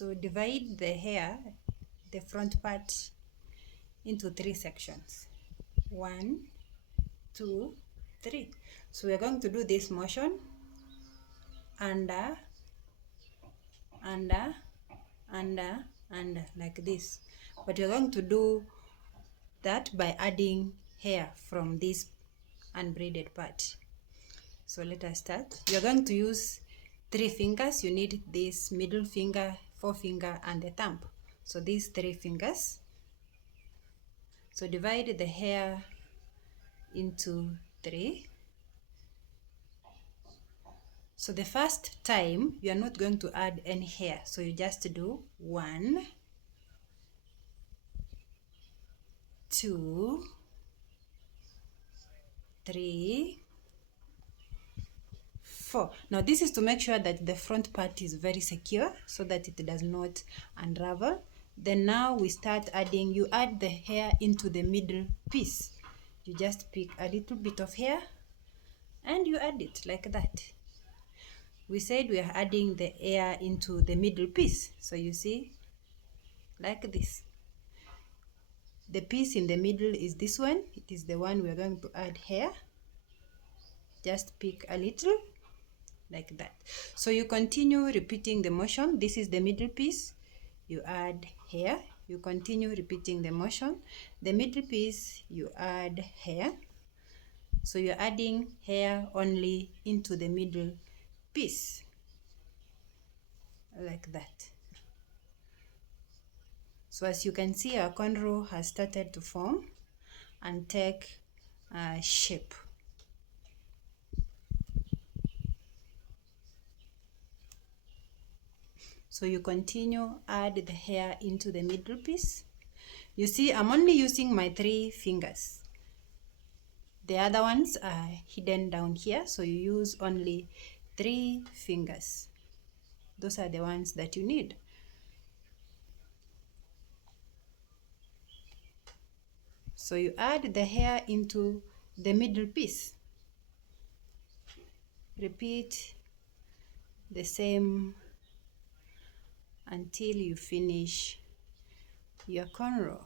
So divide the hair, the front part, into 3 sections. 1, 2, 3. So we're going to do this motion under, under, under, under, like this. But we're going to do that by adding hair from this unbraided part. So let us start. You're going to use 3 fingers. You need this middle finger, forefinger, and the thumb. So these 3 fingers. So divide the hair into 3. So the first time you are not going to add any hair, so you just do 1, 2, 3, 4. Now this is to make sure that the front part is very secure so that it does not unravel. Then now we start adding, you add the hair into the middle piece. You just pick a little bit of hair and you add it like that. We said we are adding the hair into the middle piece. So you see, like this. The piece in the middle is this one. It is the one we are going to add hair. Just pick a little, like that. So you continue repeating the motion. This is the middle piece. You add hair. You continue repeating the motion. The middle piece, you add hair. So you're adding hair only into the middle piece, like that. So as you can see, our cornrow has started to form and take shape. So you continue, add the hair into the middle piece. You see, I'm only using my 3 fingers. The other ones are hidden down here, so you use only 3 fingers. Those are the ones that you need. So you add the hair into the middle piece. Repeat the same until you finish your cornrow.